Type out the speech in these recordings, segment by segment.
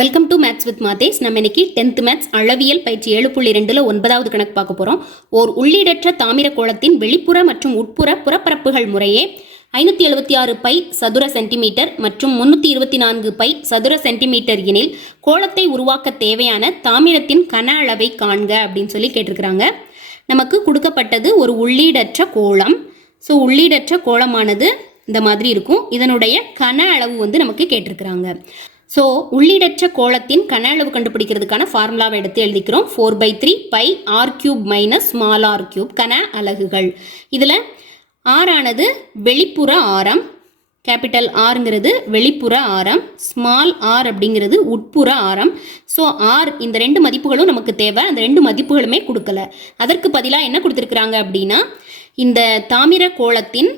Welcome to maths with Mathesh நம்ம இன்னைக்கு tenth maths அளவியல் பயிற்சி ஏழு புள்ளி ரெண்டுல ஒன்பதாவது கணக்கு பார்க்க போகிறோம் ஓர் உள்ளீடற்ற தாமிர கோளத்தின் வெளிப்புற மற்றும் உட்புற புறப்பரப்புகள் முறையே ஐநூற்றி எழுபத்தி ஆறு பை சதுர சென்டிமீட்டர் மற்றும் முன்னூற்றி இருபத்தி நான்கு பை சதுர சென்டிமீட்டர் எனில் கோளத்தை உருவாக்க தேவையான தாமிரத்தின் கன அளவை காண்க அப்படின்னு சொல்லி கேட்டிருக்கிறாங்க. நமக்கு கொடுக்கப்பட்டது ஒரு உள்ளீடற்ற கோளம். ஸோ உள்ளீடற்ற கோளமானது இந்த மாதிரி இருக்கும். இதனுடைய கன அளவு வந்து நமக்கு கேட்டிருக்கிறாங்க. ஸோ உள்ளீடற்ற கோளத்தின் கன அளவு கண்டுபிடிக்கிறதுக்கான ஃபார்முலாவை எடுத்து எழுதிக்கிறோம். Four pi three pi r cube minus small r cube கன அலகுகள். இதில் ஆறானது வெளிப்புற ஆரம் கேபிட்டல் ஆருங்கிறது வெளிப்புற ஆரம் ஸ்மால் ஆர் அப்படிங்கிறது உட்புற ஆரம். ஸோ ஆர் இந்த ரெண்டு மதிப்புகளும் நமக்கு தேவை. அந்த ரெண்டு மதிப்புகளுமே கொடுக்கல. அதற்கு பதிலாக என்ன கொடுத்துருக்குறாங்க அப்படின்னா இந்த தாமிர கோளத்தின்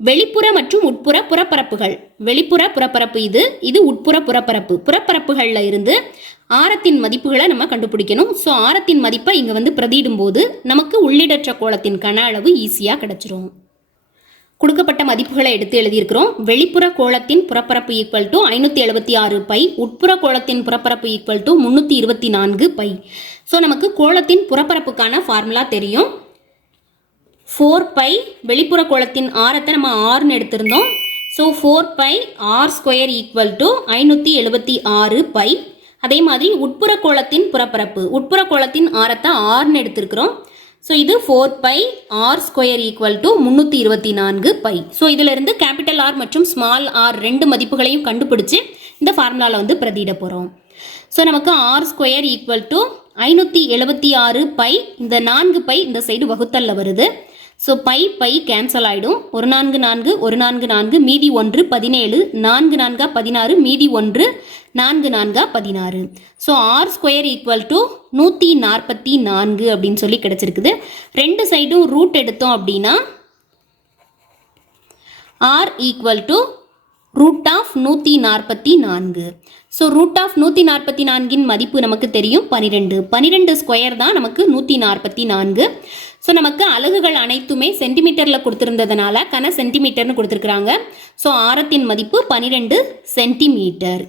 வெளிப்புற மற்றும் உட்புற புறப்பரப்புகள். வெளிப்புற புறப்பரப்பு இது இது உட்புற புறப்பரப்பு. புறப்பரப்புகளில் இருந்து ஆரத்தின் மதிப்புகளை நம்ம கண்டுபிடிக்கணும். ஸோ ஆரத்தின் மதிப்பை இங்கே வந்து பிரதியிடும் போது நமக்கு உள்ளிடற்ற கோளத்தின் கன அளவு ஈஸியாக கிடச்சிரும். கொடுக்கப்பட்ட மதிப்புகளை எடுத்து எழுதியிருக்கிறோம். வெளிப்புற கோளத்தின் புறப்பரப்பு ஈக்குவல் டு ஐநூற்றி எழுபத்தி ஆறு பை உட்புற கோளத்தின் புறப்பரப்பு ஈக்குவல் டு முந்நூற்றி இருபத்தி நான்கு பை ஸோ நமக்கு கோளத்தின் புறப்பரப்புக்கான ஃபார்முலா தெரியும். ஃபோர் பை வெளிப்புற கோளத்தின் ஆரத்தை நம்ம ஆறுன்னு எடுத்திருந்தோம். So four pi r square equal to ஐநூற்றி எழுபத்தி ஆறு பை அதே மாதிரி உட்புற கோளத்தின் புறப்பரப்பு உட்புற கோளத்தின் ஆரத்தை ஆறுன்னு எடுத்திருக்கிறோம். ஸோ இது four pi r square equal to முந்நூற்றி இருபத்தி நான்கு பை ஸோ இதிலிருந்து கேபிட்டல் ஆர் மற்றும் ஸ்மால் ஆர் ரெண்டு மதிப்புகளையும் கண்டுபிடிச்சு இந்த ஃபார்முலாவில் வந்து பிரதியிட போகிறோம் ஸோ நமக்கு ஆர் ஸ்கொயர் ஈக்குவல் டு ஐநூற்றி எழுபத்தி ஆறு பை இந்த நான்கு பை இந்த சைடு வகுத்தல்ல வருது. ஸோ பை பை கேன்சல் ஆகிடும் ஒரு நான்கு நான்கு ஒரு நான்கு நான்கு மீதி ஒன்று பதினேழு. நான்கு நான்கா பதினாறு மீதி ஒன்று நான்கு நான்கா பதினாறு. So r square equal to நூற்றி நாற்பத்தி நான்கு அப்படின்னு சொல்லி கிடச்சிருக்குது. ரெண்டு சைடும் ரூட் எடுத்தோம் அப்படின்னா r equal to root of நூற்றி நாற்பத்தி நான்கு ஸோ ரூட் ஆஃப் நூற்றி நாற்பத்தி நான்கின் மதிப்பு நமக்கு தெரியும் பனிரெண்டு. பனிரெண்டு ஸ்கொயர் தான் நமக்கு நூற்றி நாற்பத்தி நான்கு ஸோ நமக்கு அலகுகள் அனைத்துமே சென்டிமீட்டரில் கொடுத்துருந்ததுனால கன சென்டிமீட்டர்னு கொடுத்துருக்குறாங்க. ஸோ ஆரத்தின் மதிப்பு பனிரெண்டு சென்டிமீட்டர்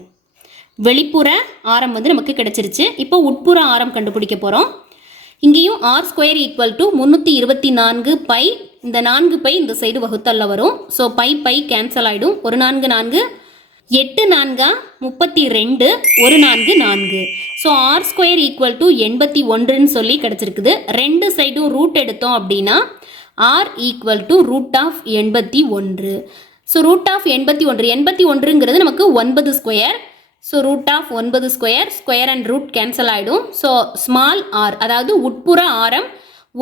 வெளிப்புற ஆரம் வந்து நமக்கு கிடைச்சிருச்சு. இப்போ உட்புற ஆரம் கண்டுபிடிக்க போகிறோம் இங்கேயும் ஆர் ஸ்கொயர் ஈக்குவல் டு முந்நூற்றி இருபத்தி நான்கு பை இந்த நான்கு பை இந்த சைடு வகுத்தல்ல வரும். ஸோ பை பை கேன்சல் ஆகிடும் ஒரு நான்கு நான்கு. எட்டு நான்கா? முப்பத்தி ரெண்டு. ஒரு நான்கு நான்கு. So r square equal to எண்பத்தி ஒன்றுன்னு சொல்லி கிடச்சிருக்குது. ரெண்டு சைடும் ரூட் எடுத்தோம் அப்படின்னா r equal to root of எண்பத்தி ஒன்று. ஸோ ரூட் ஆஃப் எண்பத்தி ஒன்று. எண்பத்தி ஒன்றுங்கிறது நமக்கு ஒன்பது ஸ்கொயர் ஸோ ரூட் ஆஃப் ஒன்பது square square and root cancel ஆகிடும் ஸோ ஸ்மால் ஆர் அதாவது உட்புற ஆரம்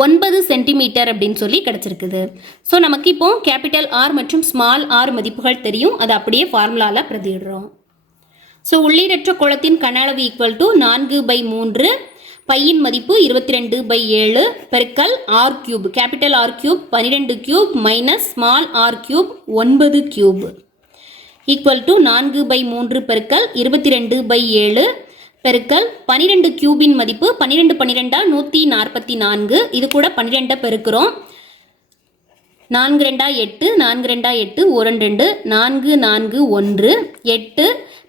ஒன்பது சென்டிமீட்டர் அப்படின்னு சொல்லி கிடச்சிருக்குது. ஸோ நமக்கு இப்போ கேபிட்டல் ஆர் மற்றும் ஸ்மால் ஆர் மதிப்புகள் தெரியும். அதை அப்படியே ஃபார்முலாவில் பிரதிடுறோம் ஸோ உள்ளீடற்ற குளத்தின் கன அளவு ஈக்குவல் டு நான்கு பை மூன்று பையின் மதிப்பு இருபத்தி ரெண்டு பை ஏழு பெருக்கல் r cube capital r cube பன்னிரெண்டு cube minus small r cube ஒன்பது கியூப் ஈக்குவல் டு நான்கு பை மூன்று பெருக்கல் இருபத்தி ரெண்டு பை ஏழு பெருக்கல் பன்னிரெண்டு கியூபின் மதிப்பு பன்னிரெண்டு பன்னிரெண்டா நூற்றி நாற்பத்தி நான்கு. இது கூட பன்னிரெண்டை பெருக்கிறோம். நான்கு ரெண்டா எட்டு நான்கு ரெண்டா எட்டு ஒரு ரெண்டு நான்கு நான்கு ஒன்று எட்டு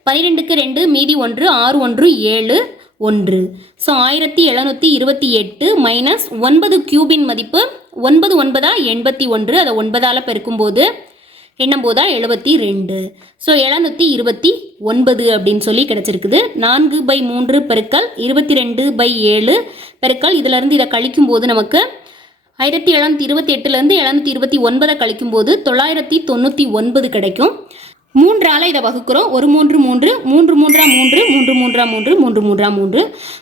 பன்னிரெண்டுக்கு ரெண்டு மீதி ஒன்று ஆறு ஒன்று ஏழு ஒன்று. ஸோ ஆயிரத்தி எழுநூற்றி இருபத்தி எட்டு மைனஸ் ஒன்பது கியூபின் மதிப்பு ஒன்பது ஒன்பதா எண்பத்தி ஒன்று. அதை ஒன்பதால் பெருக்கும்போது எண்ணும் தான் எழுபத்தி ரெண்டு. ஸோ எழுநூற்றி இருபத்தி ஒன்பது அப்படின்னு சொல்லி கிடச்சிருக்குது. நான்கு பை மூன்று பெருக்கல் இருபத்தி ரெண்டு பை ஏழு பெருக்கல். இதிலிருந்து இதை கழிக்கும் போது நமக்கு ஆயிரத்தி எழுநூத்தி இருபத்தி எட்டுலேருந்து எழுநூத்தி இருபத்தி ஒன்பதை கழிக்கும் போது தொள்ளாயிரத்தி தொண்ணூற்றி ஒன்பது கிடைக்கும். மூன்றால் இதை வகுக்கிறோம். ஒரு மூன்று மூன்று மூன்று மூன்றா மூன்று மூன்று மூன்றா மூன்று மூன்று மூன்றா மூன்று.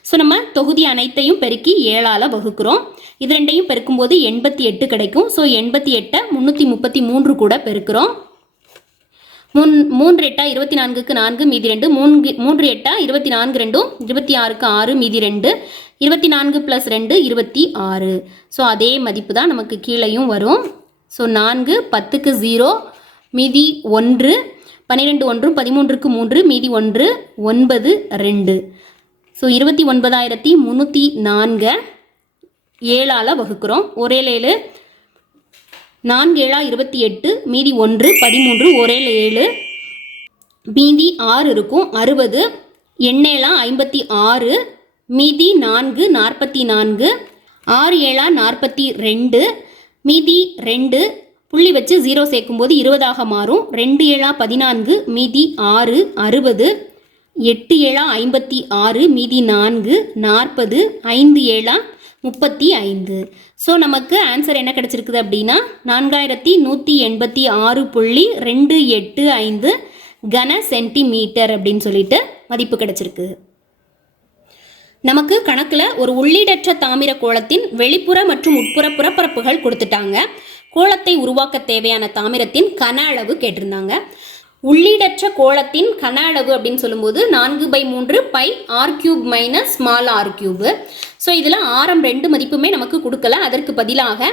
ஸோ நம்ம தொகுதி அனைத்தையும் பெருக்கி ஏழால் வகுக்கிறோம். இது ரெண்டையும் பெருக்கும்போது எண்பத்தி எட்டு கிடைக்கும். ஸோ எண்பத்தி எட்டை முந்நூற்றி முப்பத்தி மூன்று கூட பெருக்கிறோம். மூன் மூன்று எட்டா இருபத்தி நான்குக்கு நான்கு மீதி ரெண்டு. மூன்று மூன்று எட்டா இருபத்தி நான்கு ரெண்டும் இருபத்தி ஆறுக்கு ஆறு மீதி ரெண்டு. இருபத்தி நான்கு ப்ளஸ் ரெண்டு இருபத்தி ஆறு. ஸோ அதே மதிப்பு தான் நமக்கு கீழேயும் வரும். ஸோ நான்கு பத்துக்கு ஜீரோ மீதி ஒன்று பன்னிரெண்டு ஒன்று பதிமூன்றுக்கு மூன்று மீதி ஒன்று ஒன்பது ரெண்டு. ஸோ இருபத்தி ஒன்பதாயிரத்தி முந்நூற்றி நான்கை ஏழால் வகுக்கிறோம். ஒரே ஏழு நான்கு ஏழா இருபத்தி எட்டு மீதி ஒன்று பதிமூன்று ஒரே ஏழு. மீதி ஆறு இருக்கும். அறுபது எண்ணேழா ஐம்பத்தி ஆறு மீதி நான்கு நாற்பத்தி நான்கு. ஆறு ஏழா நாற்பத்தி ரெண்டு மீதி ரெண்டு புள்ளி வச்சு ஜீரோ சேர்க்கும்போது இருபதாக மாறும். ரெண்டு ஏழா பதினான்கு மீதி ஆறு அறுபது. எட்டு ஏழா ஐம்பத்தி ஆறு மீதி நான்கு நாற்பது. ஐந்து ஏழா முப்பத்தி ஐந்து. ஸோ நமக்கு ஆன்சர் என்ன கிடச்சிருக்குது அப்படின்னா நான்காயிரத்தி நூற்றி எண்பத்தி ஆறு புள்ளி ரெண்டு எட்டு ஐந்து கன சென்டிமீட்டர் அப்படின்னு சொல்லிட்டு மதிப்பு கிடச்சிருக்கு. நமக்கு கணக்கில் ஒரு உள்ளீடற்ற தாமிர கோளத்தின் வெளிப்புற மற்றும் உட்புற புறப்பரப்புகள் கொடுத்துட்டாங்க. கோலத்தை உருவாக்க தேவையான தாமிரத்தின் கன அளவு கேட்டிருந்தாங்க. உள்ளீடற்ற கோளத்தின் கன அளவு அப்படின்னு சொல்லும்போது நான்கு பை மூன்று pi r cube minus small r cube so இதில் ஆரம் ரெண்டு மதிப்புமே நமக்கு கொடுக்கல. அதற்கு பதிலாக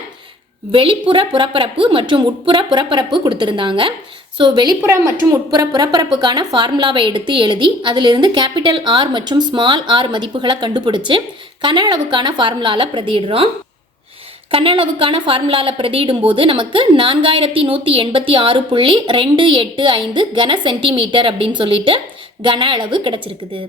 வெளிப்புற புறப்பரப்பு மற்றும் உட்புற புறப்பரப்பு கொடுத்துருந்தாங்க. ஸோ வெளிப்புற மற்றும் உட்புற புறப்பரப்புக்கான ஃபார்முலாவை எடுத்து எழுதி அதிலிருந்து கேபிட்டல் ஆர் மற்றும் ஸ்மால் ஆர் மதிப்புகளை கண்டுபிடிச்சு கன அளவுக்கான ஃபார்முலாவில் பிரதியிடுறோம். கன அளவுக்கான ஃபார்முலாவில் பிரதியிடும் போது நமக்கு நான்காயிரத்தி நூற்றி எண்பத்தி ஆறு புள்ளி ரெண்டு எட்டு ஐந்து கன சென்டிமீட்டர் அப்படின்னு சொல்லிட்டு கன அளவு கிடைச்சிருக்குது.